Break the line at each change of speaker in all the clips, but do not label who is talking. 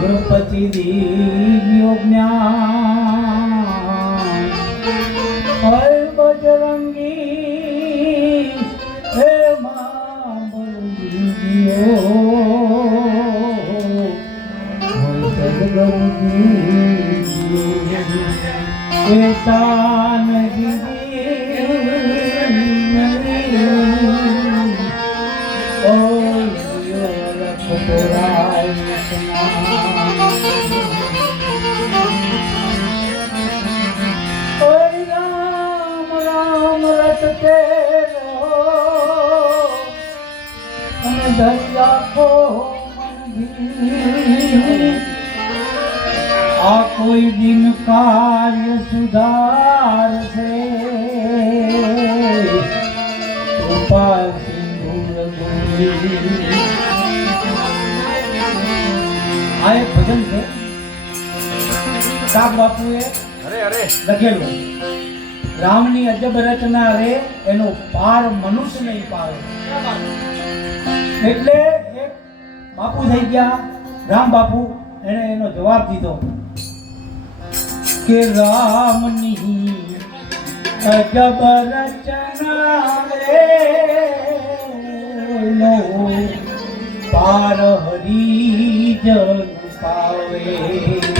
ગૃહપતિ દિવ્યો જ્ઞાન. આ કોઈ દિન કાર્ય સુધાર છે સિંધુ આ એક ભજન છે. કાક બાપુએ
અરે અરે.
લખેલું. રામની અજબ રચના રે એનો પાર મનુષ્ય નહીં પાવે એટલે બાપુ થઈ ગયા. રામ બાપુ એને એનો જવાબ દીધો. કે રામની અજબ રચના રે પાર હરી જન પાવે.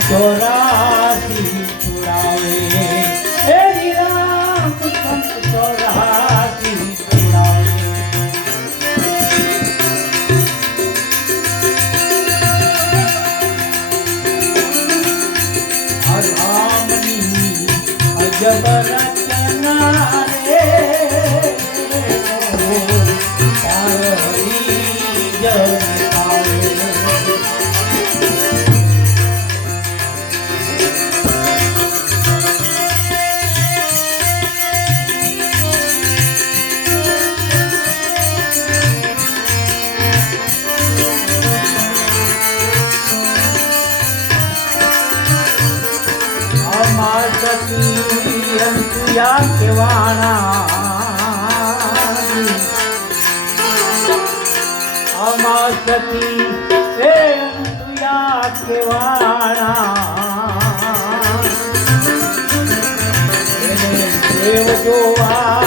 Sukora. અમા સતી એ અંતુયા કેવાણા દેવ જોવા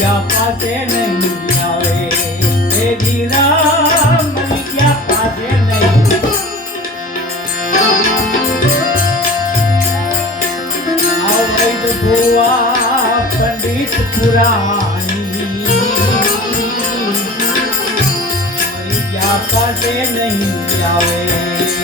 या नहीं आवे तेरी नहीं अवैध तो गोवा पुरानी। या पासे नहीं आवे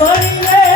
করিলে